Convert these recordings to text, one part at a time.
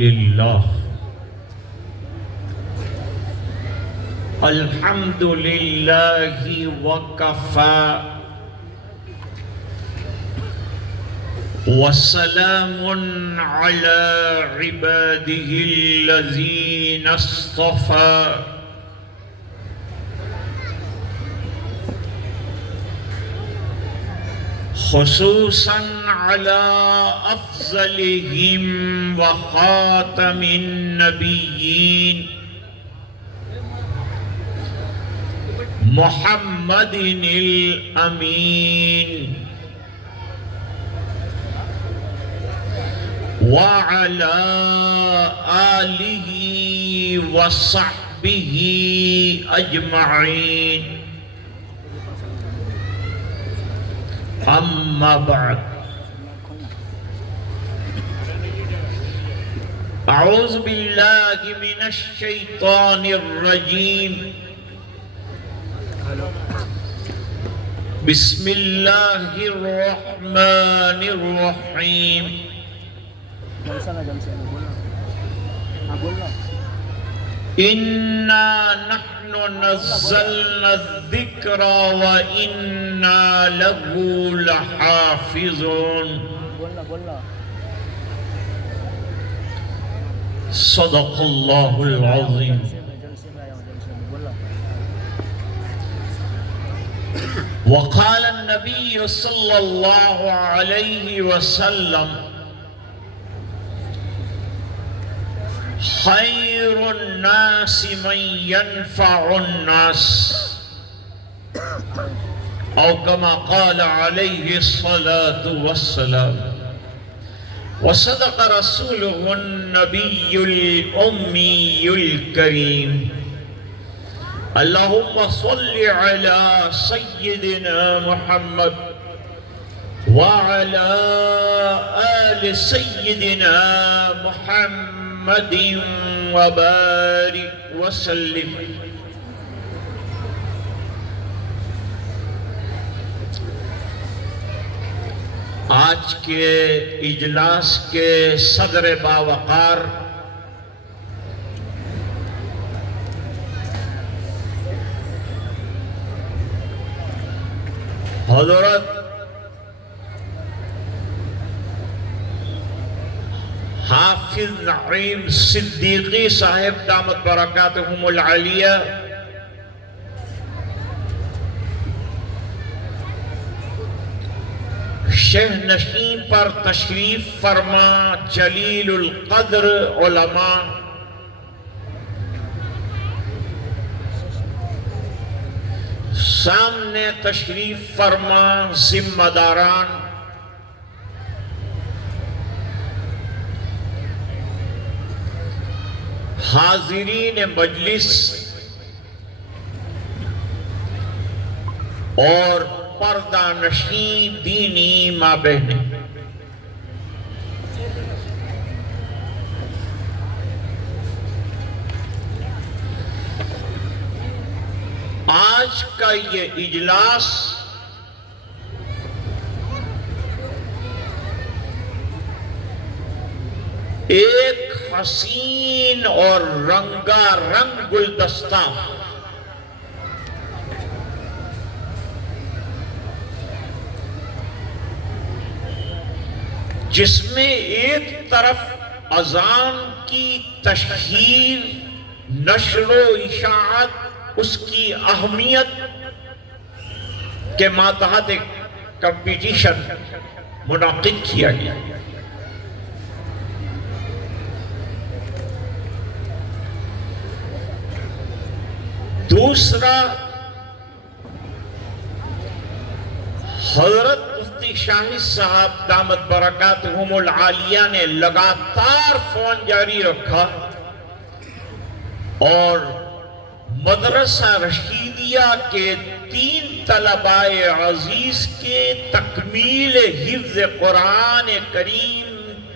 للہ الحمد للہ وکفی وسلام علی عباده الذین اصطفى خصوصاً على أفضلهم وخاتم النبيين محمد الأمين وعلى آله وصحبه أجمعين اما بعد اعوذ باللہ من الشیطان الرجیم بسم اللہ الرحمن الرحیم اِنَّا نَحْنُ نَزَّلْنَا الذِّكْرَ وَإِنَّا لَهُ لَحَافِظُونَ صدق اللہ العظیم. وقال النبي صلى الله عليه وسلم خیر الناس من ينفع الناس او كما قال عليه الصلاة والسلام. وصدق رسوله النبي الأمي الكريم. اللهم صل على سيدنا محمد وعلى آل سيدنا محمد وبارك وسلم. آج کے اجلاس کے صدر باوقار حضرت حافظ نعیم صدیقی صاحب دامت برکاتہم العالیہ شہ نشین پر تشریف فرما جلیل القدر علماء سامنے تشریف فرما ذمہ داران حاضرین مجلس اور پردہ نشین دینی ماں بہنیں، آج کا یہ اجلاس ایک حسین اور رنگا رنگ گلدستہ جس میں ایک طرف اذان کی تشہیر، نشر و اشاعت، اس کی اہمیت کے ماتحت ایک کمپٹیشن منعقد کیا گیا، دوسرا حضرت مفتی شاہد صاحب دامت برکاتہم العالیہ نے لگاتار فون جاری رکھا اور مدرسہ رشیدیہ کے 3 طلباء عزیز کے تکمیل حفظ قرآن کریم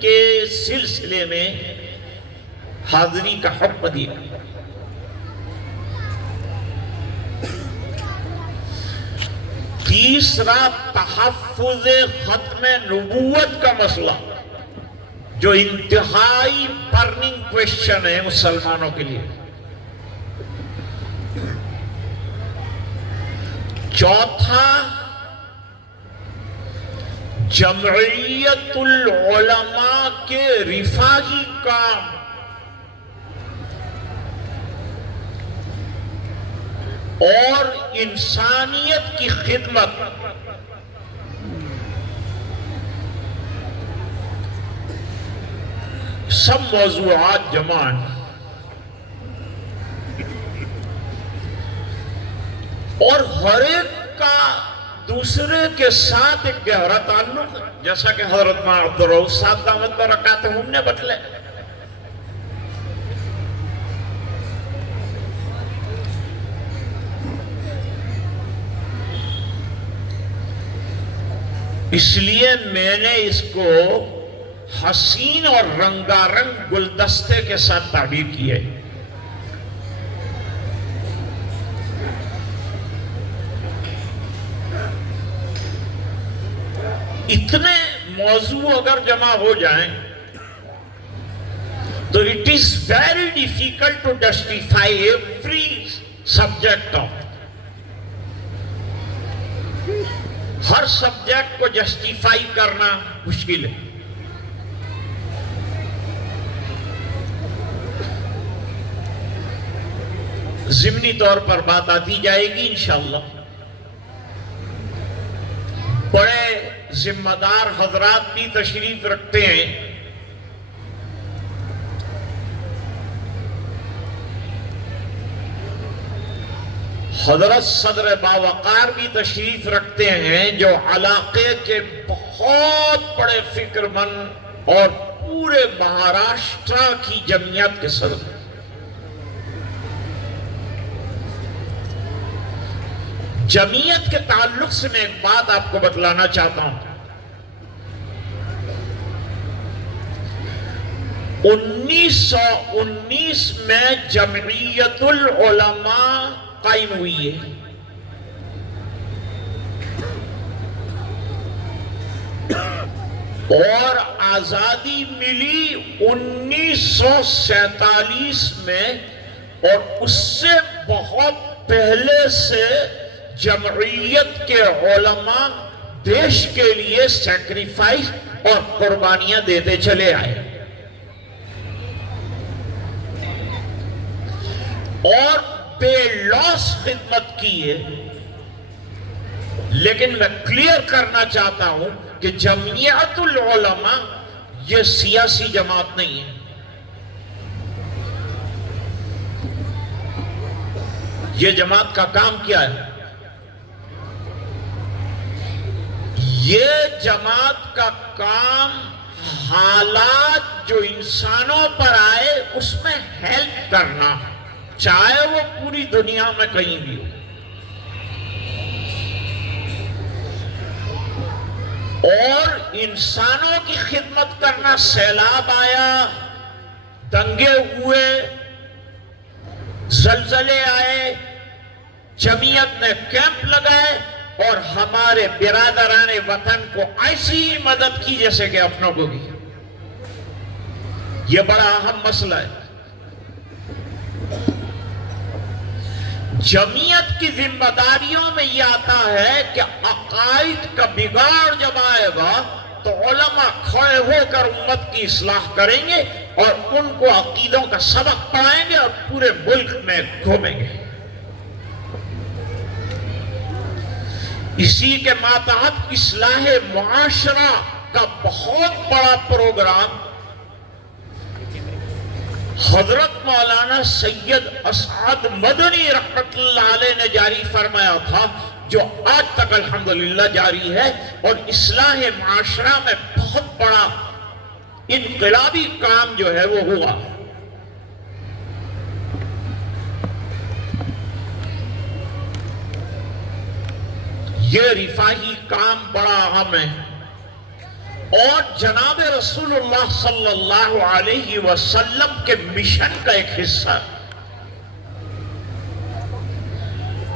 کے سلسلے میں حاضری کا حکم دیا. تیسرا تحفظ ختم نبوت کا مسئلہ. جو انتہائی برننگ کویشچن ہے مسلمانوں کے لیے. چوتھا، جمعیت العلماء کے رفاہی کام اور انسانیت کی خدمت. سب موضوعات جمع ہیں اور ہر ایک کا دوسرے کے ساتھ ایک گہرا تعلق ہے، جیسا کہ حضرت مولانا عبدالرؤوف صاحب دامت برکاتہم نے بتلے. اس لیے میں نے اس کو حسین اور رنگا رنگ گلدستے کے ساتھ تعبیر کی ہے. اتنے موضوع اگر جمع ہو جائیں تو it is very difficult to justify every subject of. Hare subject کو جسٹیفائی کرنا مشکل ہے. ضمنی طور پر بات آتی جائے گی انشاءاللہ. بڑے ذمہ دار حضرات بھی تشریف رکھتے ہیں. حضرت صدر باوقار بھی تشریف رکھتے ہیں جو علاقے کے بہت بڑے فکر مند اور پورے مہاراشٹرا کی جمعیت کے صدر. جمعیت کے تعلق سے میں ایک بات آپ کو بتلانا چاہتا ہوں. 1919 میں جمعیت العلماء قائم ہوئی ہے. اور آزادی ملی 1947 میں، اور اس سے بہت پہلے سے جمعیت کے علماء دیش کے لیے سیکریفائس اور قربانیاں دیتے چلے آئے اور بے لوث خدمت کی ہے. لیکن میں کلیئر کرنا چاہتا ہوں کہ جمعیت العلماء یہ سیاسی جماعت نہیں ہے. یہ جماعت کا کام کیا ہے؟ یہ جماعت کا کام حالات جو انسانوں پر آئے اس میں ہیلپ کرنا، چاہے وہ پوری دنیا میں کہیں بھی ہو. اور انسانوں کی خدمت کرنا. سیلاب آیا، دنگے ہوئے، زلزلے آئے، جمعیت نے کیمپ لگائے اور ہمارے برادران وطن کو ایسی مدد کی جیسے کہ اپنوں کو کی. یہ بڑا اہم مسئلہ ہے. جمعیت کی ذمہ داریوں میں یہ آتا ہے کہ عقائد کا بگاڑ جب آئے گا تو علماء کھڑے ہو کر امت کی اصلاح کریں گے اور ان کو عقیدوں کا سبق پڑھائیں گے اور پورے ملک میں گھومیں گے. اسی کے ماتحت اصلاح معاشرہ کا بہت بڑا پروگرام حضرت مولانا سید اسعد مدنی رحمت اللہ علیہ نے جاری فرمایا تھا، جو آج تک الحمدللہ جاری ہے اور اصلاح معاشرہ میں بہت بڑا انقلابی کام جو ہے وہ ہوا. یہ رفاہی کام بڑا اہم ہے اور جناب رسول اللہ صلی اللہ علیہ وسلم کے مشن کا ایک حصہ.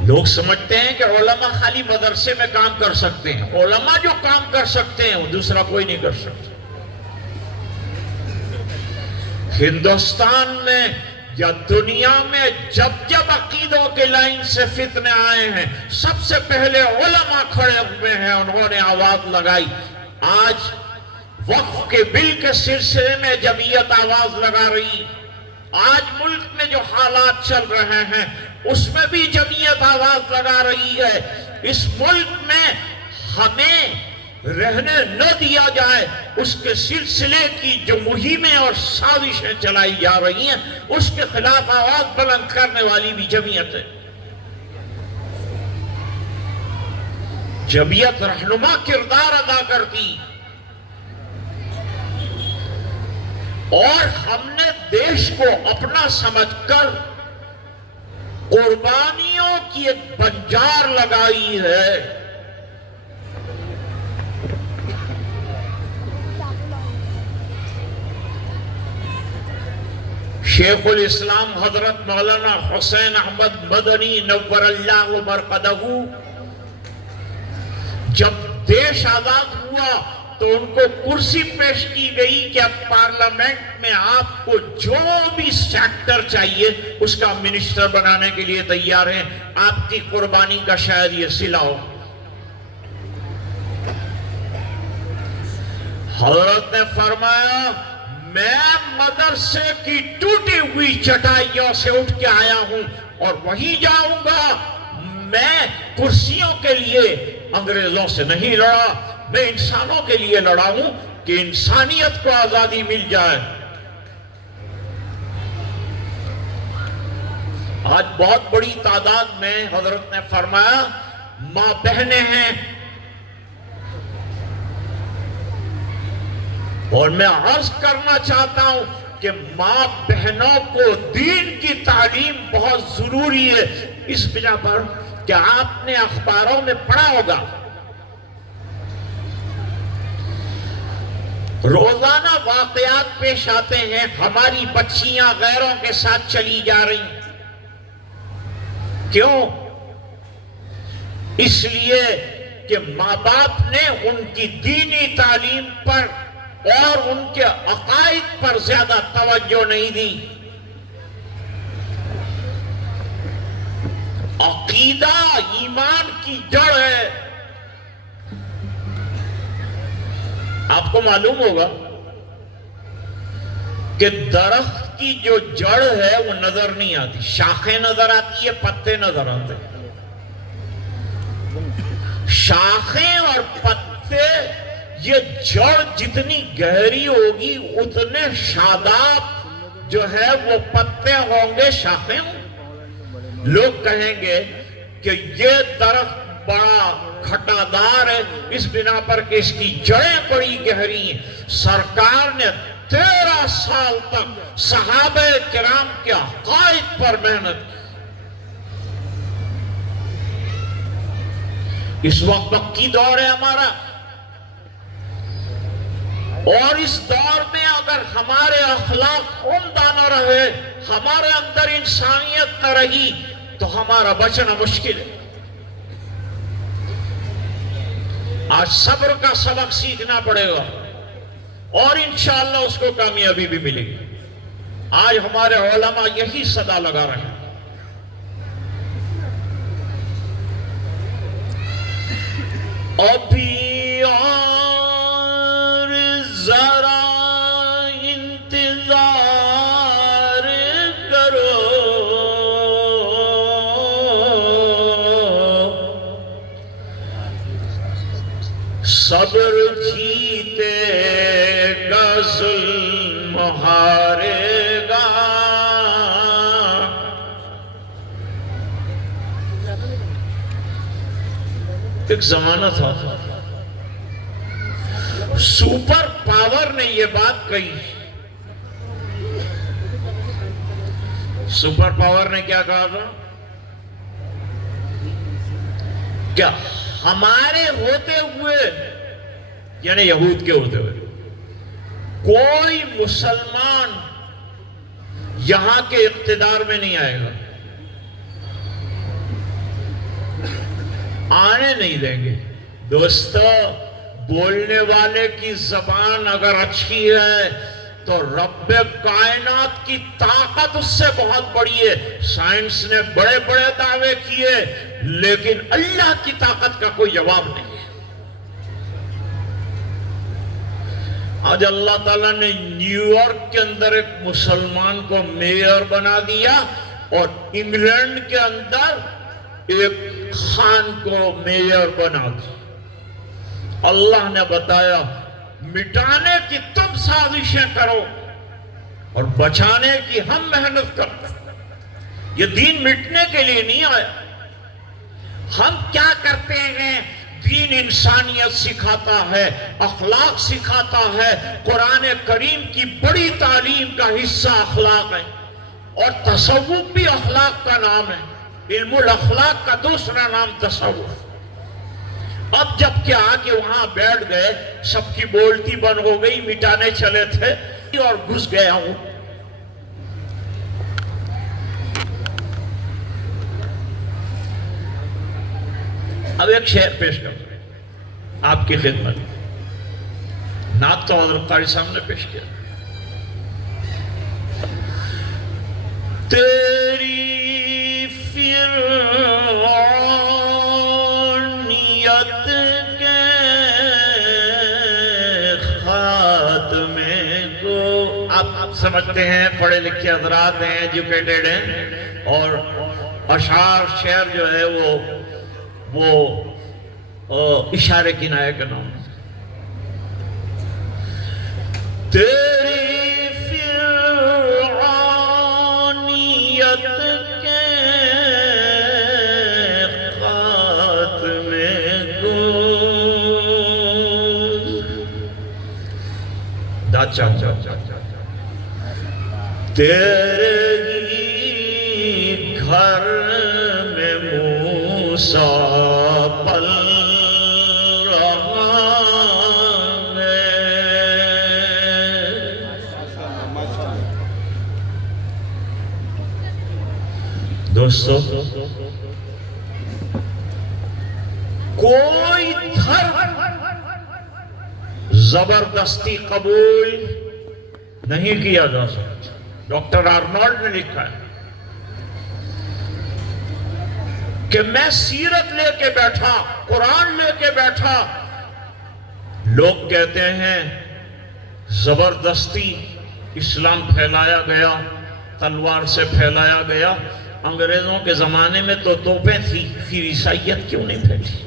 لوگ سمجھتے ہیں کہ علماء خالی مدرسے میں کام کر سکتے ہیں. علماء جو کام کر سکتے ہیں وہ دوسرا کوئی نہیں کر سکتا. ہندوستان میں یا دنیا میں جب جب عقیدوں کے لائن سے فتنے آئے ہیں، سب سے پہلے علماء کھڑے ہوئے ہیں، انہوں نے آواز لگائی۔ آج وقف کے بل کے سلسلے میں جمعیت آواز لگا رہی، آج ملک میں جو حالات چل رہے ہیں اس میں بھی جمعیت آواز لگا رہی ہے۔ اس ملک میں ہمیں رہنے نہ دیا جائے، اس کے سلسلے کی جو مہمیں اور سازشیں چلائی جا رہی ہیں اس کے خلاف آواز بلند کرنے والی بھی جمعیت ہے۔ جمعیت رہنما کردار ادا کرتی، اور ہم نے دیش کو اپنا سمجھ کر قربانیوں کی ایک بنجار لگائی ہے۔ شیخ الاسلام حضرت مولانا حسین احمد مدنی نور اللہ مرقدہ جب دیش آزاد ہوا تو ان کو کرسی پیش کی گئی کہ اب پارلیمنٹ میں آپ کو جو بھی سیکٹر چاہیے اس کا منسٹر بنانے کے لیے تیار ہیں، آپ کی قربانی کا شاید یہ صلہ ہو۔ حضرت نے فرمایا میں مدرسے کی ٹوٹی ہوئی چٹائیوں سے اٹھ کے آیا ہوں اور وہیں جاؤں گا۔ میں کرسیوں کے لیے انگریزوں سے نہیں لڑا، میں انسانوں کے لیے لڑا ہوں کہ انسانیت کو آزادی مل جائے۔ آج بہت بڑی تعداد میں حضرت نے فرمایا ماں بہنیں ہیں، اور میں عرض کرنا چاہتا ہوں کہ ماں بہنوں کو دین کی تعلیم بہت ضروری ہے۔ اس بنا پر کہ آپ نے اخباروں میں پڑھا ہوگا روزانہ واقعات پیش آتے ہیں، ہماری بچیاں غیروں کے ساتھ چلی جا رہی۔ کیوں؟ اس لیے کہ ماں باپ نے ان کی دینی تعلیم پر اور ان کے عقائد پر زیادہ توجہ نہیں دی۔ عقیدہ ایمان کی جڑ ہے۔ آپ کو معلوم ہوگا کہ درخت کی جو جڑ ہے وہ نظر نہیں آتی، شاخیں نظر آتی ہے، پتے نظر آتے۔ شاخیں اور پتے، یہ جڑ جتنی گہری ہوگی اتنے شاداب جو ہے وہ پتے ہوں گے، شاخیں ہوں۔ لوگ کہیں گے کہ یہ درخت بڑا کھٹا دار ہے اس بنا پر کہ اس کی جڑیں بڑی گہری ہیں۔ سرکار نے 13 سال تک صحابہ کرام کے عقائد پر محنت۔ اس وقت مکی دور ہے ہمارا، اور اس دور میں اگر ہمارے اخلاق عمدہ نہ رہے، ہمارے اندر انسانیت نہ رہی تو ہمارا بچنا مشکل ہے۔ آج صبر کا سبق سیکھنا پڑے گا اور انشاءاللہ اس کو کامیابی بھی ملے گی۔ آج ہمارے علماء یہی صدا لگا رہے ہیں۔ ابھی اور ذرا انتظار کرو، صبر جیتے گا ظلم ہارے گا۔ ایک زمانہ تھا سپر پاور نے یہ بات کہی۔ سپر پاور نے کیا کہا تھا؟ کیا ہمارے ہوتے ہوئے، یعنی یہود کے ہوتے ہوئے، کوئی مسلمان یہاں کے اقتدار میں نہیں آئے گا، آنے نہیں دیں گے۔ دوستو، بولنے والے کی زبان اگر اچھی ہے تو رب کائنات کی طاقت اس سے بہت بڑی ہے. سائنس نے بڑے بڑے دعوے کیے لیکن اللہ کی طاقت کا کوئی جواب نہیں ہے. آج اللہ تعالیٰ نے نیو یارک کے اندر ایک مسلمان کو میئر بنا دیا اور انگلینڈ کے اندر ایک خان کو میئر بنا دیا. اللہ نے بتایا مٹانے کی تم سازشیں کرو اور بچانے کی ہم محنت کرتے. یہ دین مٹنے کے لیے نہیں آیا. ہم کیا کرتے ہیں؟ دین انسانیت سکھاتا ہے، اخلاق سکھاتا ہے. قرآن کریم کی بڑی تعلیم کا حصہ اخلاق ہے اور تصوف بھی اخلاق کا نام ہے. علم الاخلاق کا دوسرا نام تصوف. اب جب کہ آ کے وہاں بیٹھ گئے، سب کی بولتی بند ہو گئی، مٹانے چلے تھے اور گھس گیا ہوں. اب ایک شعر پیش کروں آپ کی خدمت. نعت تو حضرت قاری صاحب نے پیش کیا. تیری فرعونیت کے خاتمے کو، آپ سمجھتے ہیں، پڑھے لکھے حضرات ہیں، ایجوکیٹڈ ہیں، اور اشعار شعر جو ہے وہ اشارے کنایہ کا نام ہے. تیری فرعونیت کے خاتمے کو تیرے ہی گھر میں موسیٰ پل رہا ہے. دوستو، کوئی دھرم زبردستی قبول نہیں کیا جا سکتا. ڈاکٹر آرنولڈ نے لکھا ہے کہ میں سیرت لے کے بیٹھا، قرآن لے کے بیٹھا، لوگ کہتے ہیں زبردستی اسلام پھیلایا گیا، تلوار سے پھیلایا گیا. انگریزوں کے زمانے میں تو توپیں تھی، پھر عیسائیت کیوں نہیں پھیلی؟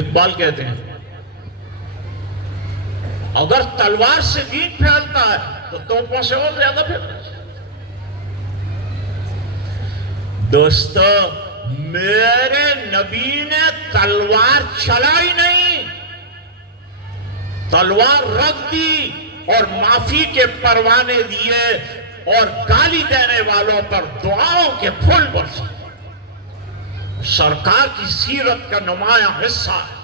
اقبال کہتے ہیں اگر تلوار سے دین پھیلتا ہے تو توپوں سے اور زیادہ پھیلتا ہے. دوستو، میرے نبی نے تلوار چلائی نہیں، تلوار رکھ دی اور معافی کے پروانے دیے اور گالی دینے والوں پر دعاؤں کے پھول برسے. سرکار کی سیرت کا نمایاں حصہ ہے.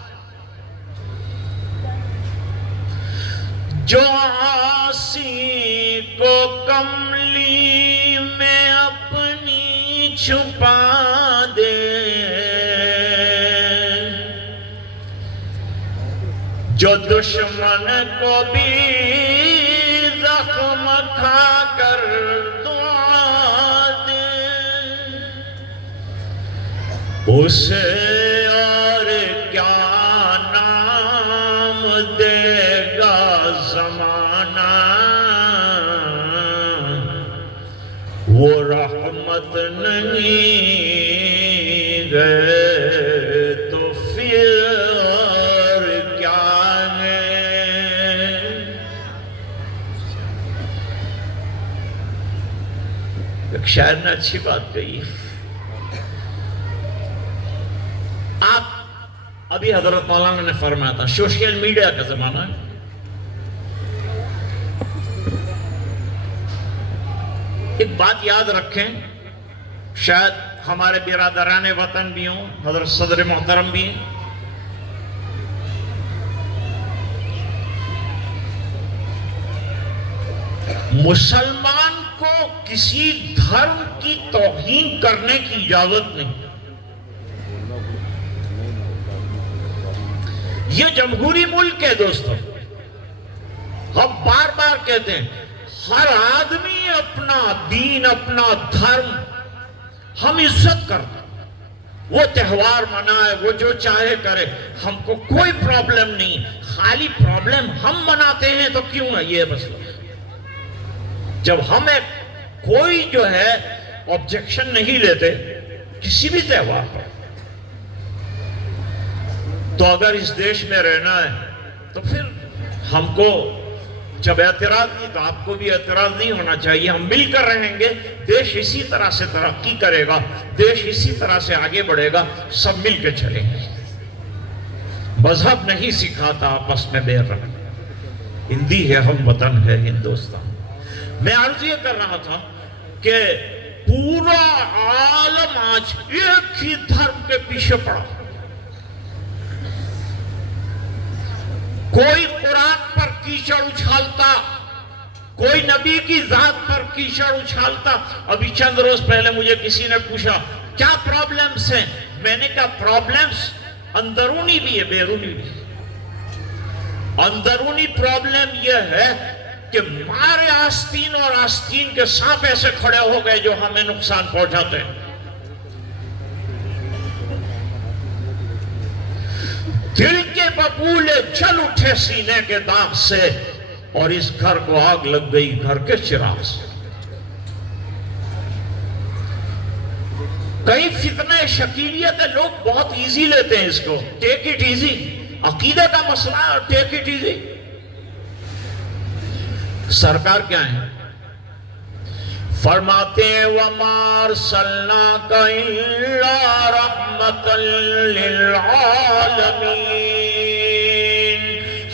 جو آسی کو کملی میں اپنی چھپا دے، جو دشمن کو بھی زخم کھا کر دعا دے، اسے اور کیا نام دے گا زمانہ، وہ رحمت نہیں گئے تو پھر کیا ہے. ایک شاعر نے اچھی بات کہی. آپ ابھی حضرت مولانا نے فرمایا تھا سوشل میڈیا کا زمانہ ہے. ایک بات یاد رکھیں، شاید ہمارے برادران وطن بھی ہوں، حضرت صدر محترم بھی ہیں. مسلمان کو کسی دھرم کی توہین کرنے کی اجازت نہیں. یہ جمہوری ملک ہے دوستو. ہم بار بار کہتے ہیں ہر آدمی اپنا دین اپنا دھرم ہم عزت کرتے ہیں. وہ تہوار منائے وہ جو چاہے کرے ہم کو کوئی پرابلم نہیں. خالی پرابلم ہم مناتے ہیں تو کیوں ہے یہ مسئلہ. جب ہمیں کوئی جو ہے آبجیکشن نہیں لیتے کسی بھی تہوار پر تو اگر اس دیش میں رہنا ہے تو پھر ہم کو جب اعتراض نہیں تو آپ کو بھی اعتراض نہیں ہونا چاہیے. ہم مل کر رہیں گے دیش اسی طرح سے ترقی کرے گا دیش اسی طرح سے آگے بڑھے گا. سب مل کے چلیں گے. مذہب نہیں سکھاتا آپس میں بیر رکھنا. ہندی ہے ہم وطن ہے ہندوستان. میں عرض یہ کر رہا تھا کہ پورا عالم آج ایک ہی دھرم کے پیچھے پڑا. کوئی قرآن پر کیچڑ اچھالتا کوئی نبی کی ذات پر کیچڑ اچھالتا. ابھی چند روز پہلے مجھے کسی نے پوچھا کیا پرابلمز ہیں. میں نے کہا پرابلمز اندرونی بھی ہے بیرونی بھی. اندرونی پرابلم یہ ہے کہ مارے آستین اور آستین کے سانپ ایسے کھڑے ہو گئے جو ہمیں نقصان پہنچاتے ہیں. دل کے ببولے جل اٹھے سینے کے داغ سے اور اس گھر کو آگ لگ گئی گھر کے چراغ سے. کئی فتنہ شکیلیت ہے لوگ بہت ایزی لیتے ہیں اس کو. Take it easy. عقیدہ کا مسئلہ ہے اور ٹیک اٹ ایزی. سرکار کیا ہے فرماتے ہیں وَمَا أَرْسَلْنَاكَ إِلَّا رَحْمَةً لِّلْعَالَمِينَ.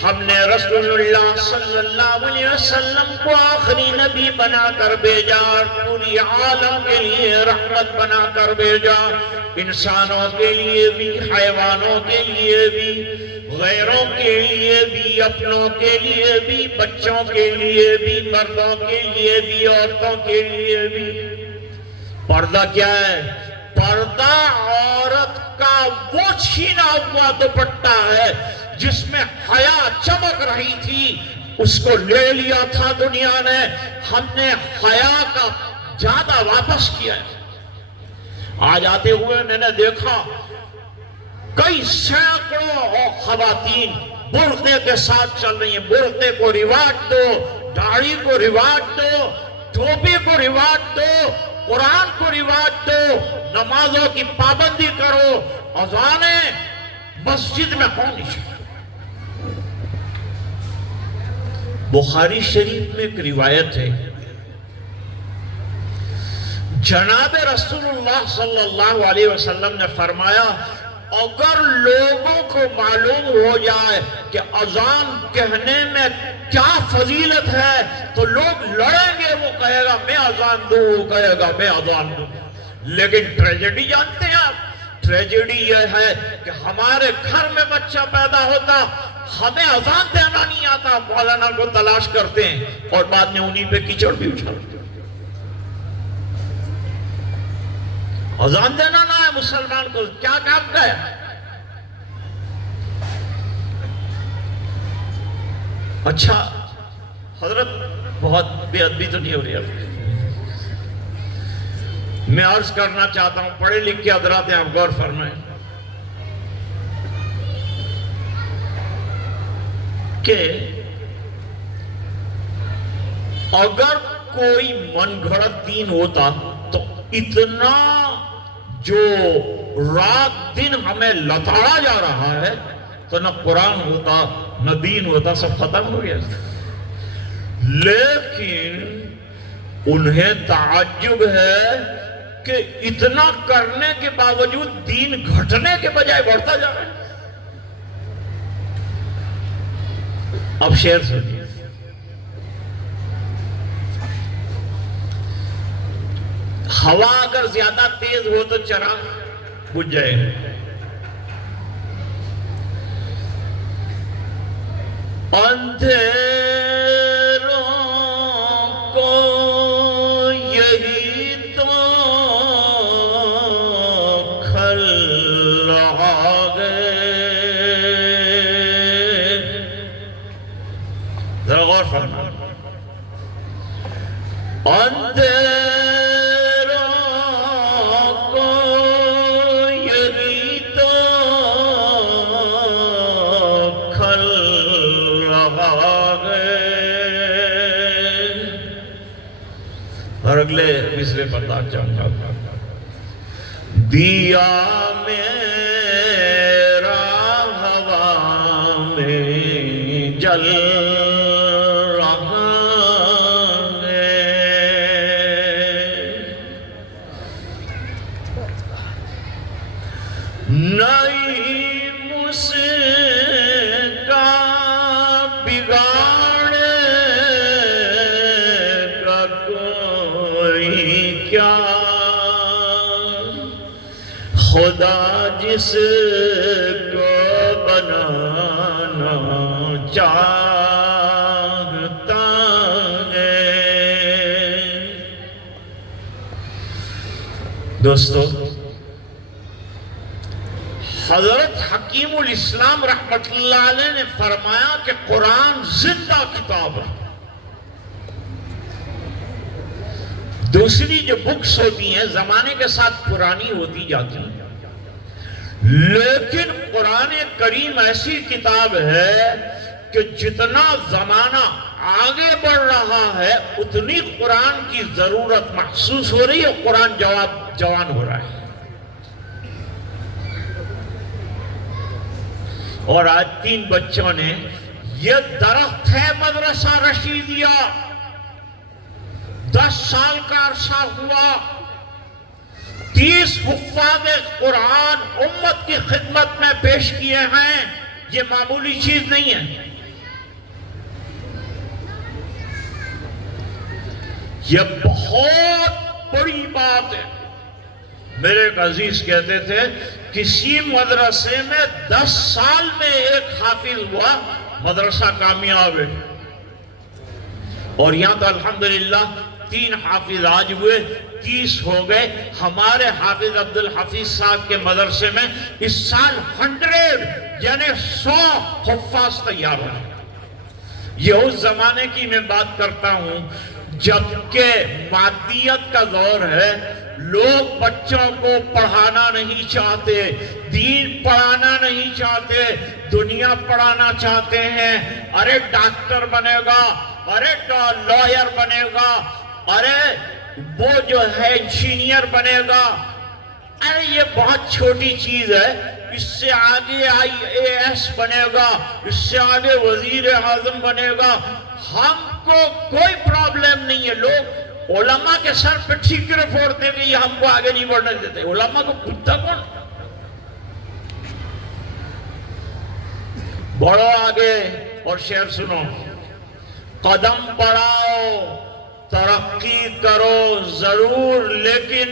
ہم نے رسول اللہ صلی اللہ علیہ وسلم کو آخری نبی بنا کر بھیجا پوری عالم کے لیے رحمت بنا کر بھیجا. انسانوں کے لیے بھی حیوانوں کے لیے بھی غیروں کے لیے بھی اپنوں کے لیے بھی بچوں کے لیے بھی مردوں کے لیے بھی عورتوں کے لیے بھی. پردہ کیا ہے؟ پردہ عورت کا وہ چھینا ہوا دوپٹہ ہے جس میں حیا چمک رہی تھی اس کو لے لیا تھا دنیا نے. ہم نے حیا کا زیادہ واپس کیا ہے. آج آتے ہوئے میں نے دیکھا کئی سینکڑوں خواتین برقعے کے ساتھ چل رہی ہیں. برقعے کو رواج دو, داڑھی کو رواج دو, ٹوپی کو رواج دو, قرآن کو رواج دو, نمازوں کی پابندی کرو, اذانیں مسجد میں ہونی چاہیے. بخاری شریف میں ایک روایت ہے جناب رسول اللہ صلی اللہ علیہ وسلم نے فرمایا اگر لوگوں کو معلوم ہو جائے کہ اذان کہنے میں کیا فضیلت ہے تو لوگ لڑیں گے. وہ کہے گا میں اذان دوں, وہ کہے گا میں اذان دوں. لیکن ٹریجڈی جانتے ہیں آپ؟ ٹریجڈی یہ ہے کہ ہمارے گھر میں بچہ پیدا ہوتا ہمیں اذان دینا نہیں آتا, مولانا کو تلاش کرتے ہیں اور بعد میں انہی پہ کیچڑ بھی اچھالتے. اذان دینا نہ ہے مسلمان کو, کیا کام کا ہے؟ اچھا حضرت بہت بے ادبی تو نہیں ہو رہی اب. میں عرض کرنا چاہتا ہوں پڑھے لکھ کے حضرات ہیں آپ غور فرمائیں کہ اگر کوئی من گھڑت دین ہوتا تو اتنا جو رات دن ہمیں لتاڑا جا رہا ہے تو نہ قرآن ہوتا نہ دین ہوتا, سب ختم ہو گیا. لیکن انہیں تعجب ہے کہ اتنا کرنے کے باوجود دین گھٹنے کے بجائے بڑھتا جا رہا ہے. اب شعر سنیے. ہوا اگر زیادہ تیز ہو تو چراغ بجھ جائے گا. اندھیروں کو یہی تو کھل آ گئے, اندھیروں کو یہی تو کھل رہا ہے. اور اگلے مصرے پر تاج جاؤں گا. دیا میرا ہوا میں جل رہا ہے. نہیں مجھ کا بگاڑے گا کوئی کیا. خدا جس کو بنانا چاہتا ہے. دوستو، حضرت حکیم الاسلام رحمت اللہ علیہ نے فرمایا کہ قرآن زندہ کتاب ہے. دوسری جو بکس ہوتی ہیں زمانے کے ساتھ پرانی ہوتی جاتی ہیں، لیکن قرآن کریم ایسی کتاب ہے کہ جتنا زمانہ آگے بڑھ رہا ہے اتنی قرآن کی ضرورت محسوس ہو رہی ہے. قرآن جوان ہو رہا ہے. اور آج 3 بچوں نے یہ درخت ہے مدرسہ رشیدیہ، 10 سال کا عرصہ ہوا، 30 حفاظ قرآن امت کی خدمت میں پیش کیے ہیں. یہ معمولی چیز نہیں ہے. یہ بہت بڑی بات ہے. میرے ایک عزیز کہتے تھے کسی مدرسے میں 10 سال میں ایک حافظ ہوا، مدرسہ کامیاب ہے. اور یہاں تو الحمدللہ 3 حافظ آج ہوئے، 30 ہو گئے. ہمارے حافظ عبدالحفیظ صاحب کے مدرسے میں اس سال 100 یعنی 100 حفاظ تیار ہوئے. یہ اس زمانے کی میں بات کرتا ہوں جبکہ مادیت کا دور ہے. لوگ بچوں کو پڑھانا نہیں چاہتے، دین پڑھانا نہیں چاہتے، دنیا پڑھانا چاہتے ہیں. ارے ڈاکٹر بنے گا، ارے لائر بنے گا، ارے وہ جو ہے انجینئر بنے گا. ارے یہ بہت چھوٹی چیز ہے. اس سے آگے IAS بنے گا، اس سے آگے وزیر اعظم بنے گا. ہم کو کوئی پرابلم نہیں ہے. لوگ علماء کے سر پہ ٹھیکرے پھوڑتے کہ یہ ہم کو آگے نہیں بڑھنے دیتے. علماء کو پوچھتا کون؟ بڑھو آگے. اور شعر سنو: قدم بڑھاؤ، ترقی کرو ضرور، لیکن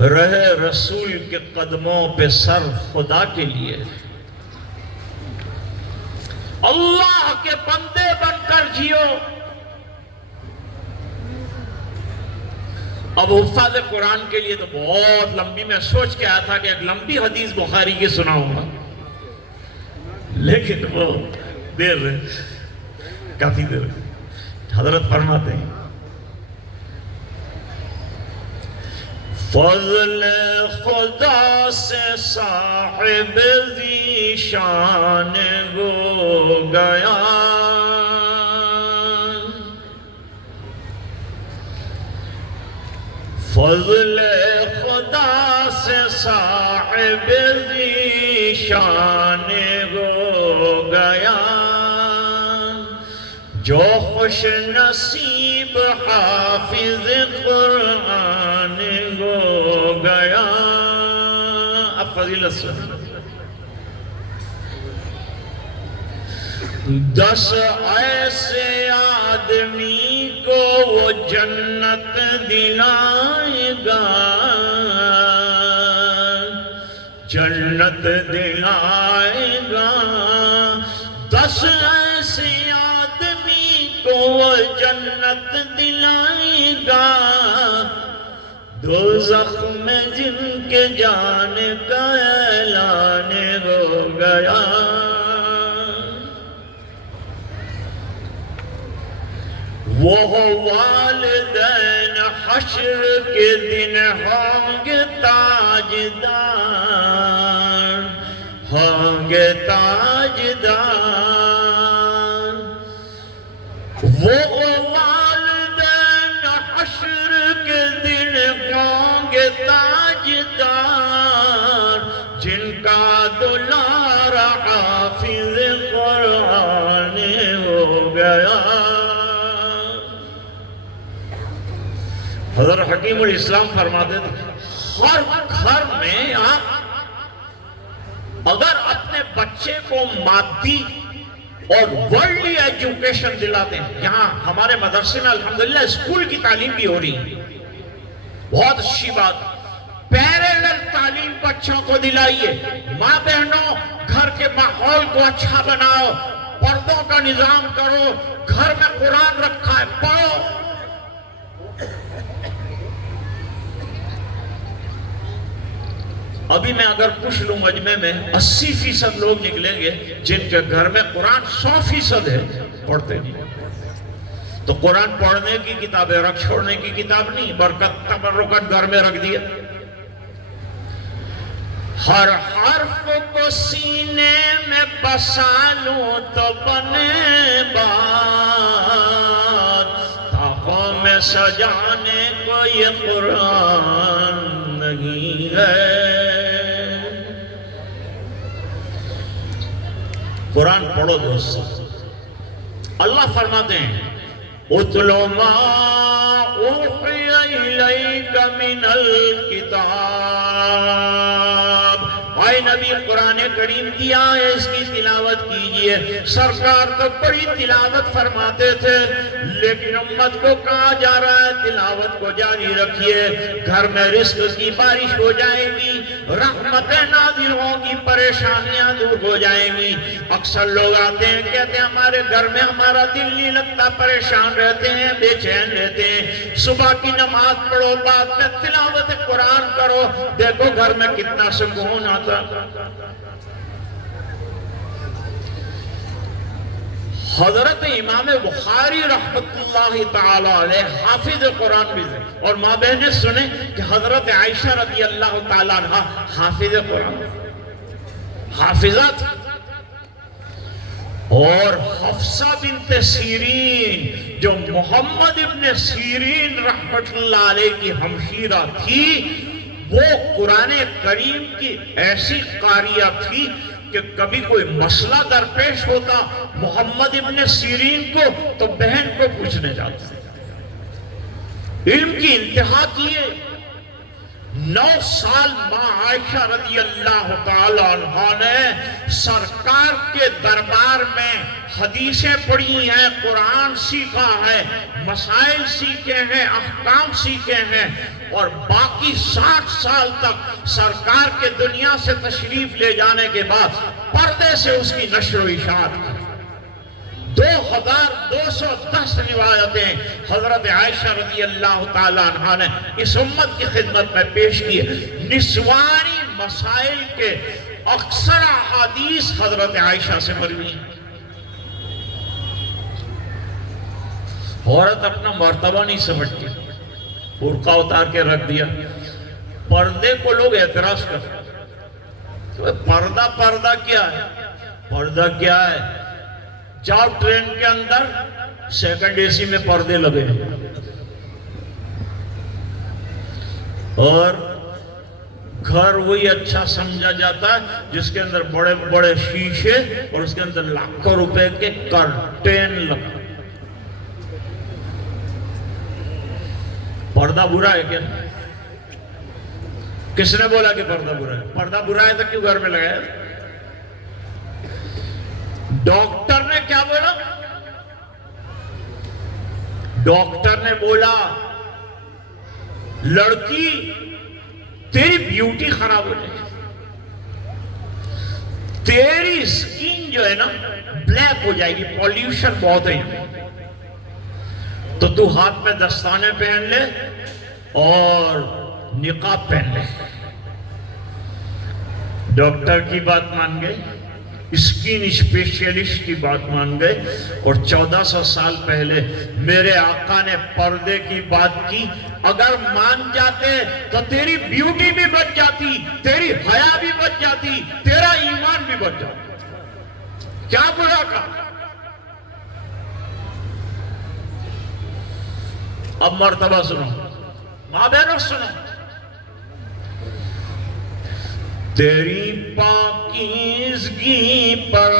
رہے رسول کے قدموں پہ سر خدا کے لیے. اللہ کے بندے بن کر جیو. اب حفاظ قرآن کے لیے تو بہت لمبی، میں سوچ کے آیا تھا کہ ایک لمبی حدیث بخاری کی سناؤں گا، لیکن وہ دیر کافی دیر. حضرت فرماتے ہیں: فضل خدا سے صاحب ذی شان ہو گیا، فضل خدا سے صاحب ذی شان ہو گیا، جو خوش نصیب حافظ قرآن ہو گیا. اب فضیلت سن. 10 ایسے آدمی کو وہ جنت دلائے گا، جنت دلائے گا. 10 ایسے آدمی کو وہ جنت دلائے گا، دوزخ میں جن کے جانے کا اعلان ہو گیا. وہ والدین حشر کے دن ہوں گے تاجدار، ہوں گے تاجدار۔ وہ والدین حشر کے دن ہوں گے تاجدار، جن کا دلار حافظ قرآن ہو گیا۔ حضرت حکیم الاسلام فرماتے تھے ہر گھر میں آپ اگر اپنے بچے کو مادی اور ورلڈلی ایجوکیشن دلاتے ہیں، یہاں ہمارے مدرسے میں الحمدللہ اسکول کی تعلیم بھی ہو رہی ہے، بہت اچھی بات، پیرالل تعلیم بچوں کو دلائیے۔ ماں بہنوں گھر کے ماحول کو اچھا بناؤ، پردوں کا نظام کرو، گھر میں قرآن رکھا ہے پڑھو۔ ابھی میں اگر پوچھ لوں مجمع میں 80% لوگ نکلیں گے جن کے گھر میں قرآن 100% ہے، پڑھتے نہیں۔ تو قرآن پڑھنے کی کتاب ہے، رکھ چھوڑنے کی کتاب نہیں، برکت تبرکت گھر میں رکھ دیا۔ ہر حرف کو سینے میں بسا لوں تو بنے بات، تاخوں میں سجانے کو یہ قرآن نہیں ہے۔ قرآن پڑھو دوستو۔ اللہ فرماتے ہیں اُتْلُ مَا أُوحِيَ إِلَيْكَ مِنَ الْكِتَابِ، اے نبی قرآن کریم دیا ہے، اس کی تلاوت کیجئے۔ سرکار تو بڑی تلاوت فرماتے تھے، لیکن امت کو کہا جا رہا ہے تلاوت کو جاری رکھیے۔ گھر میں رزق کی بارش ہو جائے گی، رحمتیں نازل ہوں گی، پریشانیاں دور ہو جائیں گی۔ اکثر لوگ آتے ہیں کہتے ہیں ہمارے گھر میں ہمارا دل نہیں لگتا، پریشان رہتے ہیں، بے چین رہتے ہیں۔ صبح کی نماز پڑھو، بعد میں تلاوت قرآن کرو، دیکھو گھر میں کتنا سکون آتا۔ حضرت امام بخاری رحمت اللہ تعالی علیہ حافظ قرآن بھی تھے، اور ماں بہنیں سنیں کہ حضرت عائشہ رضی اللہ تعالی عنہ حافظ قرآن حافظہ تھی، اور حفصہ بنت سیرین جو محمد ابن سیرین رحمت اللہ علیہ کی ہمشیرہ تھی، وہ قرآن کریم کی ایسی قاریہ تھی کہ کبھی کوئی مسئلہ درپیش ہوتا محمد ابن سیرین کو تو بہن کو پوچھنے جاتے۔ علم کی انتہا کیے، 9 سال ماں عائشہ رضی اللہ تعالی عنہ نے سرکار کے دربار میں حدیثیں پڑھی ہیں، قرآن سیکھا ہے، مسائل سیکھے ہیں، احکام سیکھے ہیں، اور باقی 60 سال تک سرکار کے دنیا سے تشریف لے جانے کے بعد پردے سے اس کی نشر و اشاعت کی۔ 2210 روایتیں حضرت عائشہ رضی اللہ تعالی عنہ نے اس امت کی خدمت میں پیش کی۔ نسوانی مسائل کے اکثر احادیث حضرت عائشہ سے مروی ہیں۔ عورت اپنا مرتبہ نہیں سمجھتی، برقع اتار کے رکھ دیا۔ پردے کو لوگ اعتراض کرتے ہیں، پردہ کیا ہے؟ پردہ کیا ہے؟ جاؤ ٹرین کے اندر سیکنڈ اے سی میں پردے لگے ہیں، اور گھر وہی اچھا سمجھا جاتا ہے جس کے اندر بڑے بڑے شیشے اور اس کے اندر لاکھوں روپے کے کرٹین لگے۔ پردہ برا ہے کیا؟ کس نے بولا کہ پردہ برا ہے؟ پردہ برا ہے تو کیوں گھر میں لگایا؟ ڈاکٹر نے کیا بولا؟ ڈاکٹر نے بولا لڑکی تیری بیوٹی خراب ہو جائے گی، تیری سکین جو ہے نا بلیک ہو جائے گی، پولیوشن بہت ہے، تو ہاتھ میں دستانے پہن لے اور نقاب پہن لے۔ ڈاکٹر کی بات مان گئے، اسکن اسپیشلسٹ کی بات مان گئے، اور 1400 سال پہلے میرے آقا نے پردے کی بات کی. اگر مان جاتے تو تیری بیوٹی بھی بچ جاتی، تیری حیا بھی بچ جاتی، تیرا ایمان بھی بچ جاتا. کیا برا کہا؟ اب مرتبہ سنو، ماں بہنوں سنو. تیری پاکیزگی پر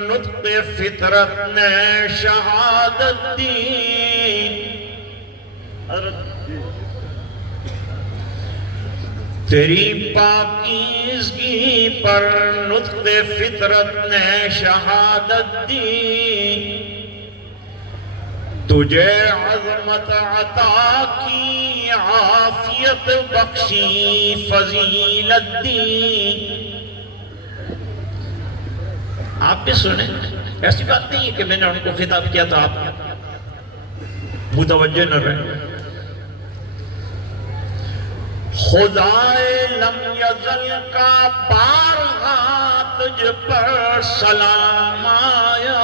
نطق فطرت نے شہادت دی. تیری پاکیزگی پر نطق فطرت نے شہادت دی. تجھے عظمت عطا کی، عافیت بخشی، فضیلت دی. آپ بھی سنیں، ایسی بات نہیں ہے کہ میں نے ان کو خطاب کیا تو آپ متوجہ نہ رہے. خدائے لم یزل کا بارہا تجھ پر سلام آیا،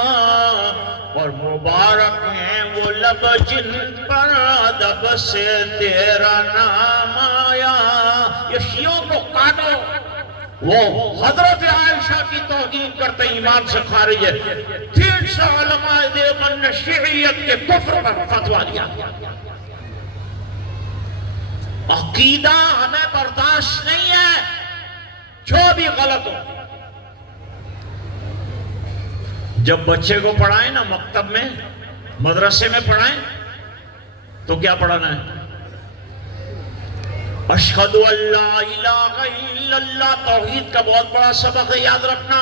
اور مبارک ہیں وہ لب جن پر ادب سے تیرا نام آیا. یہ شیعوں کو کاٹو، وہ حضرت عائشہ کی توہین کرتے ایمان سے خارج ہے. 300 علماء دیوبند نے شیعیت کے کفر پر فتویٰ دیا. عقیدہ ہمیں برداشت نہیں ہے، جو بھی غلط ہو. جب بچے کو پڑھائیں نا مکتب میں، مدرسے میں پڑھائیں تو کیا پڑھانا ہے؟ اشہد ان لا الہ الا اللہ. توحید کا بہت بڑا سبق ہے، یاد رکھنا.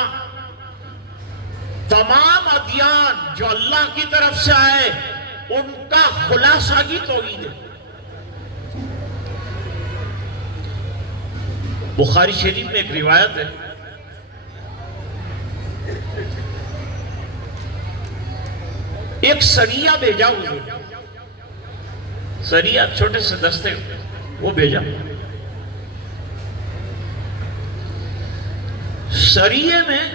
تمام ادیان جو اللہ کی طرف سے آئے ان کا خلاصہ ہی توحید ہے. بخاری شریف میں ایک روایت ہے، ایک سریہ بھیجا ہوئے، سریہ چھوٹے سے دستے وہ بھیجا. سریہ میں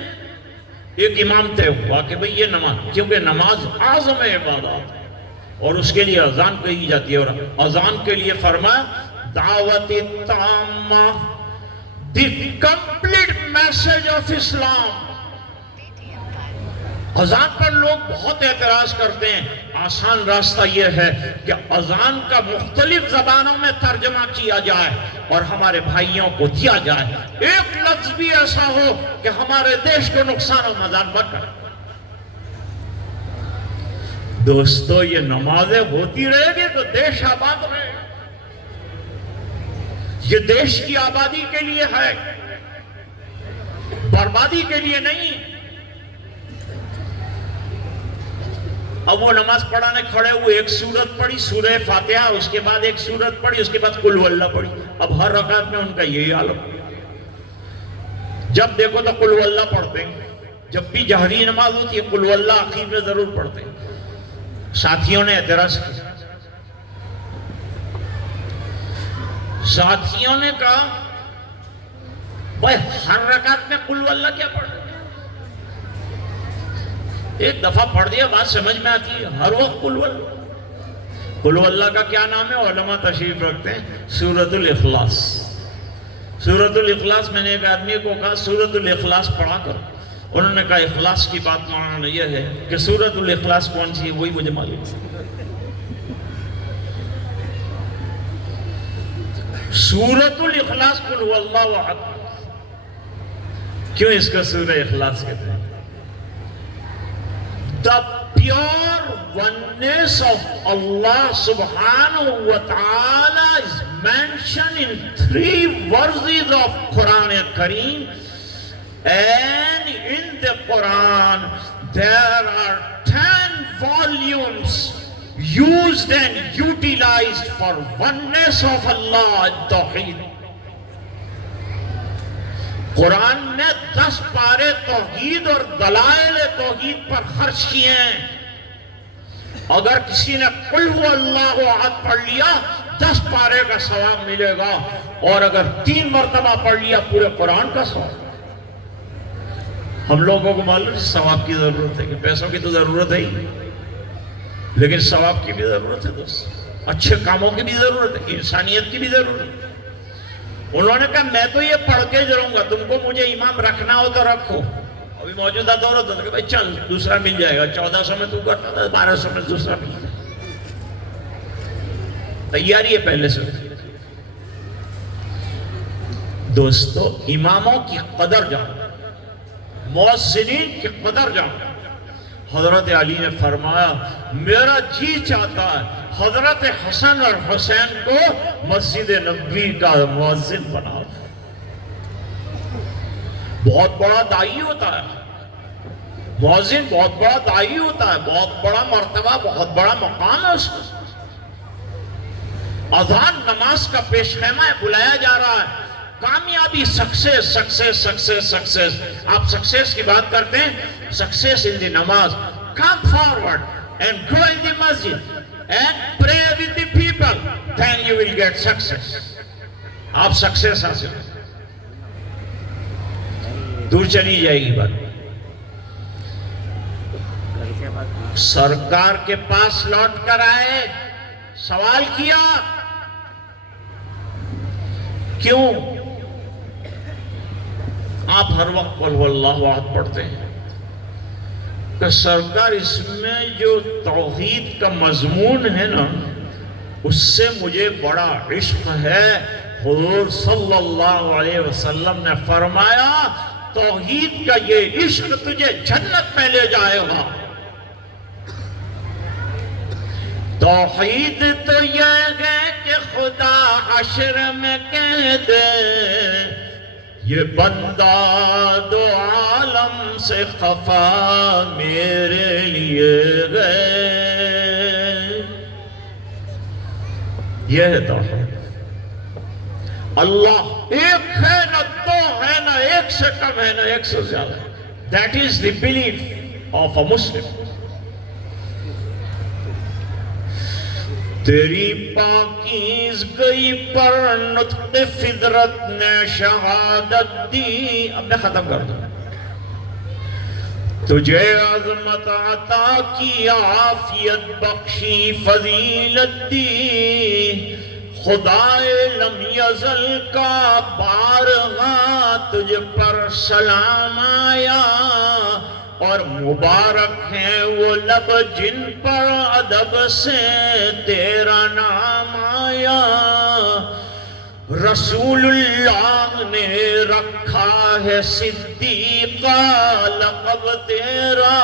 ایک امام طے ہوا کہ بھئی یہ نماز، کیونکہ نماز اعظم عبادات اور اس کے لیے اذان کہی جاتی ہے، اور اذان کے لیے فرمایا دعوت تامہ، دی کمپلیٹ میسج آف اسلام. اذان پر لوگ بہت اعتراض کرتے ہیں. آسان راستہ یہ ہے کہ اذان کا مختلف زبانوں میں ترجمہ کیا جائے اور ہمارے بھائیوں کو دیا جائے. ایک لفظ بھی ایسا ہو کہ ہمارے دیش کو نقصان و مضار نہ کرے. دوستو یہ نمازیں ہوتی رہے گی تو دیش آباد رہے گا. یہ دیش کی آبادی کے لیے ہے، بربادی کے لیے نہیں. اب وہ نماز پڑھانے کھڑے ہوئے، ایک سورت پڑھی سورہ فاتحہ، اس کے بعد ایک سورت پڑھی، اس کے بعد قل ہو اللہ پڑھی. اب ہر رکعت میں ان کا یہی عالم. جب دیکھو تو قل ہو اللہ پڑھتے ہیں، جب بھی جہری نماز ہوتی ہے قل ہو اللہ آخر میں ضرور پڑھتے ہیں. ساتھیوں نے اعتراض کیا، ساتھیوں نے کہا بھائی ہر رکعت میں قل ہو اللہ کیا پڑھتے ہیں؟ ایک دفعہ پڑھ دیا بات سمجھ میں آتی ہے، ہر وقت قل ہو اللہ. قل ہو اللہ کا کیا نام ہے؟ علماء تشریف رکھتے ہیں سورۃ الاخلاص. سورۃ الاخلاص، میں نے ایک آدمی کو کہا سورۃ الاخلاص پڑھا کر. انہوں نے کہا اخلاص کی بات معنی یہ ہے کہ سورۃ الاخلاص کون سی ہے وہی مجھے معلوم ہے. سورۃ الاخلاص قل هو اللہ احد. کیوں اس کا سورہ اخلاص کہتے ہیں؟ The pure oneness of Allah subhanahu wa ta'ala is mentioned in 3 verses of Quran Kareem, and in the Quran there are 10 volumes used and utilized for oneness of Allah at-Tawheed. قرآن نے 10 پارے توحید اور دلائل توحید پر خرچ کیے ہیں. اگر کسی نے قل هو اللہ احد پڑھ لیا 10 پارے کا ثواب ملے گا، اور اگر 3 مرتبہ پڑھ لیا پورے قرآن کا ثواب. ہم لوگوں کو معلوم ہے ثواب کی ضرورت ہے، کہ پیسوں کی تو ضرورت ہے ہی، لیکن ثواب کی بھی ضرورت ہے دوست، اچھے کاموں کی بھی ضرورت ہے، انسانیت کی بھی ضرورت ہے۔ انہوں نے کہا میں تو یہ پڑھ کے جاؤں گا، تم کو مجھے امام رکھنا ہو تو رکھو۔ ابھی موجودہ دور ہوتا تھا کہ بھائی چل دوسرا مل جائے گا، 1400 میں تو کرتا تھا، 1200 میں دوسرا مل جائے گا، تیاری ہے پہلے سے۔ دوستو اماموں کی قدر جاؤ، مؤذنین کی قدر جاؤ۔ حضرت علی نے فرمایا میرا جی چاہتا ہے حضرت حسن اور حسین کو مسجد نبوی کا مؤذن بناؤ۔ بہت بڑا داعی ہوتا ہے مؤذن، بہت بڑا داعی ہوتا ہے، بہت بڑا مرتبہ، بہت بڑا مقام ہے اس کو۔ اذان نماز کا پیش خیمہ ہے، بلایا جا رہا ہے، کامیابی، سکسیس سکسیس سکسیس سکسیس۔ آپ سکسیس کی بات کرتے ہیں، سکسیس ان دی نماز، come forward and go in the masjid and pray with the people, then you will get success۔ آپ سکسیس حاصل ہیں، دور چلی جائے گی بات۔ سرکار کے پاس لوٹ کر آئے، سوال کیا کیوں آپ ہر وقت قل هو اللہ احد پڑھتے ہیں؟ کہ سرکار اس میں جو توحید کا مضمون ہے نا، اس سے مجھے بڑا عشق ہے۔ حضور صلی اللہ علیہ وسلم نے فرمایا توحید کا یہ عشق تجھے جنت میں لے جائے گا۔ توحید تو یہ ہے کہ خدا حشر میں کہہ دے یہ بندہ دو عالم سے خفا میرے لیے گئے۔ یہ ہے توحید۔ اللہ ایک ہے، نہ دو ہے، نہ ایک سے کم ہے، نہ ایک سے زیادہ۔ That is the belief of a Muslim۔ تیری پاکیز گئی پر نطق فطرت نے شہادت دی۔ اب میں ختم کر دوں۔ تجھے عظمت عطا کی، عافیت بخشی، فضیلت دی، خدائے لم یزل کا بارگاہ تجھ پر سلام آیا، اور مبارک ہیں وہ لب جن پر ادب سے تیرا نام آیا۔ رسول اللہ نے رکھا ہے صدیقہ لقب تیرا،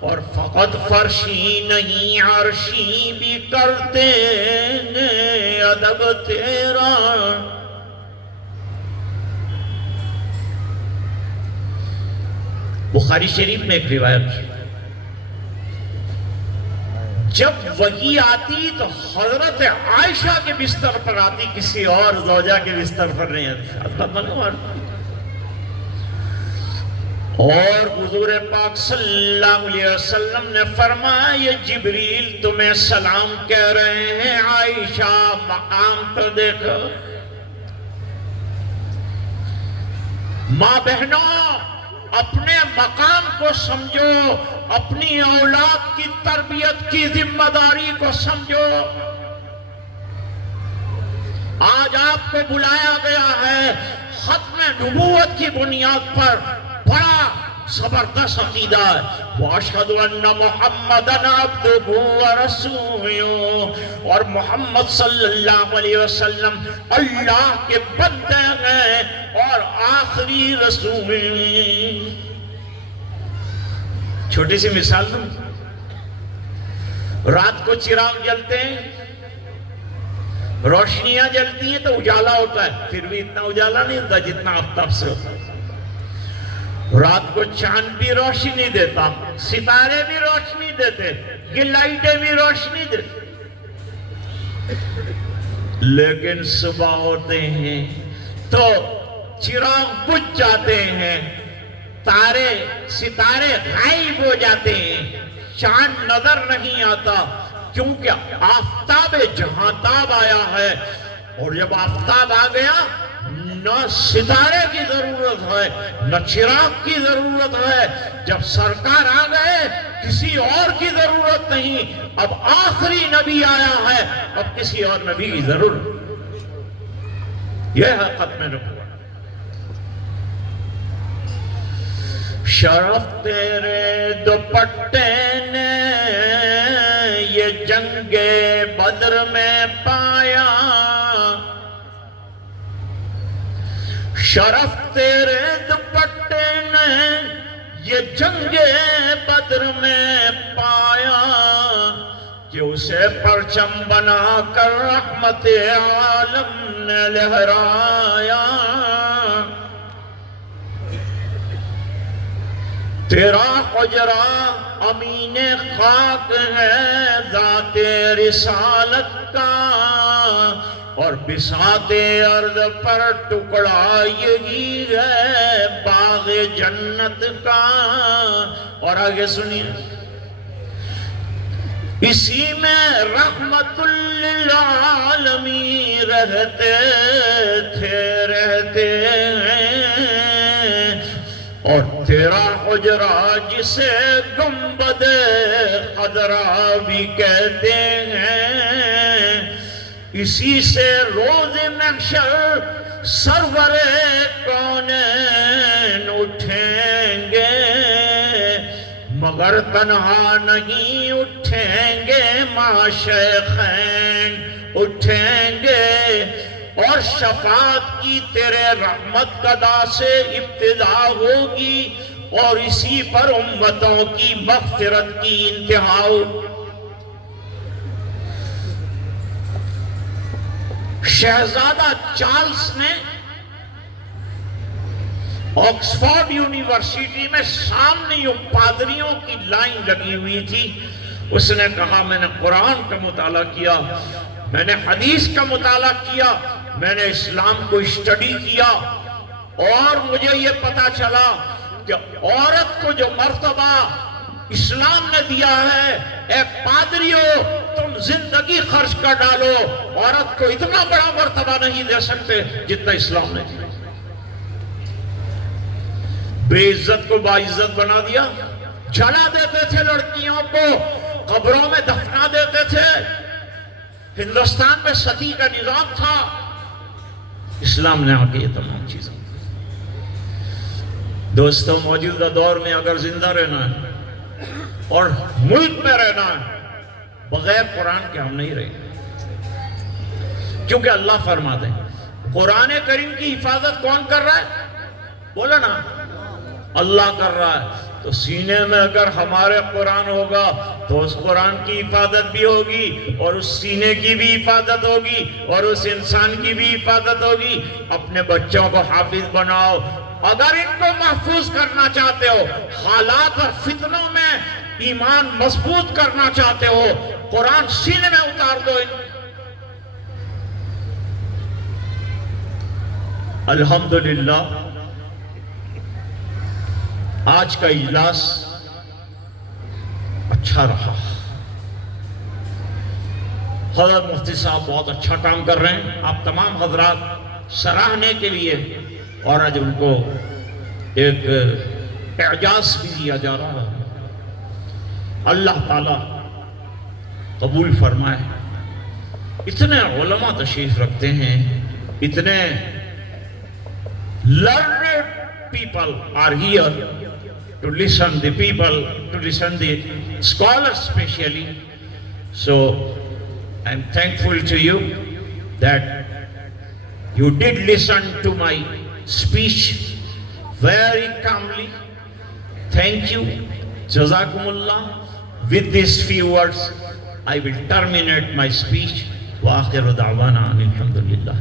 اور فقط فرشی نہیں عرشی بھی کرتے ہیں ادب تیرا۔ بخاری شریف میں ایک روایت، جب وحی آتی تو حضرت عائشہ کے بستر پر آتی، کسی اور زوجہ کے بستر پر نہیں آتی۔ اور حضور پاک صلی اللہ علیہ وسلم نے فرمایا یہ جبریل تمہیں سلام کہہ رہے ہیں، عائشہ مقام پر دیکھو۔ ماں بہنوں اپنے مقام کو سمجھو، اپنی اولاد کی تربیت کی ذمہ داری کو سمجھو۔ آج آپ کو بلایا گیا ہے ختم نبوت کی بنیاد پر، بڑا زبردست عقیدہ ہے، وَأَشْهَدُ أَنَّ مُحَمَّدًا عَبْدُهُ وَرَسُولُهُ، اور محمد صلی اللہ علیہ وسلم اللہ کے بندے ہیں اور آخری رسول۔ چھوٹی سی مثال دوں، رات کو چراغ جلتے ہیں، روشنیاں جلتی ہیں تو اجالا ہوتا ہے، پھر بھی اتنا اجالا نہیں ہوتا جتنا آفتاب سے ہوتا ہے۔ رات کو چاند بھی روشنی دیتا، ستارے بھی روشنی دیتے، یہ لائٹیں بھی روشنی دیتے، لیکن صبح ہوتے ہیں تو چراغ بجھ جاتے ہیں، تارے ستارے غائب ہو جاتے ہیں، چاند نظر نہیں آتا، کیونکہ آفتاب جہاں تاب آیا ہے، اور جب آفتاب آ گیا نہ ستارے کی ضرورت ہے، نہ چراغ کی ضرورت ہے. جب سرکار آ گئے کسی اور کی ضرورت نہیں. اب آخری نبی آیا ہے، اب کسی اور نبی کی ضرورت. یہ ہے ختم نبوت. شرف تیرے دوپٹے نے یہ جنگ بدر میں پایا، شرف تیرے دوپٹے نے یہ جنگ بدر میں پایا کہ اسے پرچم بنا کر رحمت عالم نے لہرایا. تیرا حجرہ امین خاک ہے ذات رسالت کا، اور بساط ارض پر ٹکڑا یہی ہے باغ جنت کا. اور آگے سنیے، اسی میں رحمت للعالمین رہتے ہیں، اور تیرا حجرہ جسے گنبد خضرا بھی کہتے ہیں، اسی سے روز محشر سرور کونین اٹھیں گے، مگر تنہا نہیں اٹھیں گے، مع شیخین اٹھیں گے. اور شفاعت کی تیرے رحمت قدا سے ابتدا ہوگی، اور اسی پر امتوں کی مغفرت کی انتہا ہوگی. شہزادہ چارلز نے آکسفورڈ یونیورسٹی میں سامنے یوں پادریوں کی لائن لگی ہوئی تھی. اس نے کہا میں نے قرآن کا مطالعہ کیا، میں نے حدیث کا مطالعہ کیا، میں نے اسلام کو اسٹڈی کیا، اور مجھے یہ پتا چلا کہ عورت کو جو مرتبہ اسلام نے دیا ہے، اے پادریوں تم زندگی خرچ کر ڈالو، عورت کو اتنا بڑا مرتبہ نہیں دے سکتے جتنا اسلام نے دیا. بے عزت کو باعزت بنا دیا. جلا دیتے تھے لڑکیوں کو، قبروں میں دفنا دیتے تھے. ہندوستان میں ستی کا نظام تھا، اسلام نے آ کے یہ تمام چیزیں. دوستوں، موجودہ دور میں اگر زندہ رہنا ہے اور ملک میں رہنا ہے، بغیر قرآن کے ہم نہیں رہیں. کیونکہ اللہ فرماتے ہیں قرآن کریم کی حفاظت کون کر رہا ہے؟ بولا نا، اللہ کر رہا ہے. تو سینے میں اگر ہمارے قرآن ہوگا تو اس قرآن کی حفاظت بھی ہوگی، اور اس سینے کی بھی حفاظت ہوگی، اور اس انسان کی بھی حفاظت ہوگی. اپنے بچوں کو حافظ بناؤ. اگر ان کو محفوظ کرنا چاہتے ہو، حالات اور فتنوں میں ایمان مضبوط کرنا چاہتے ہو، قرآن سینے میں اتار دو. الحمدللہ آج کا اجلاس اچھا رہا. حضرت مفتی صاحب بہت اچھا کام کر رہے ہیں. آپ تمام حضرات سراہنے کے لیے، اور آج ان کو ایک اعزاز بھی دیا جا رہا ہے. اللہ تعالیٰ قبول فرمائے. اتنے علماء تشریف رکھتے ہیں، اتنے learned people are here to listen the people, to listen the scholars especially. So I'm thankful to you that you did listen to my speech very calmly. Thank you. Jazakumullah. With these few words, I will terminate my speech. Wa akhiru da'wana alhamdulillah.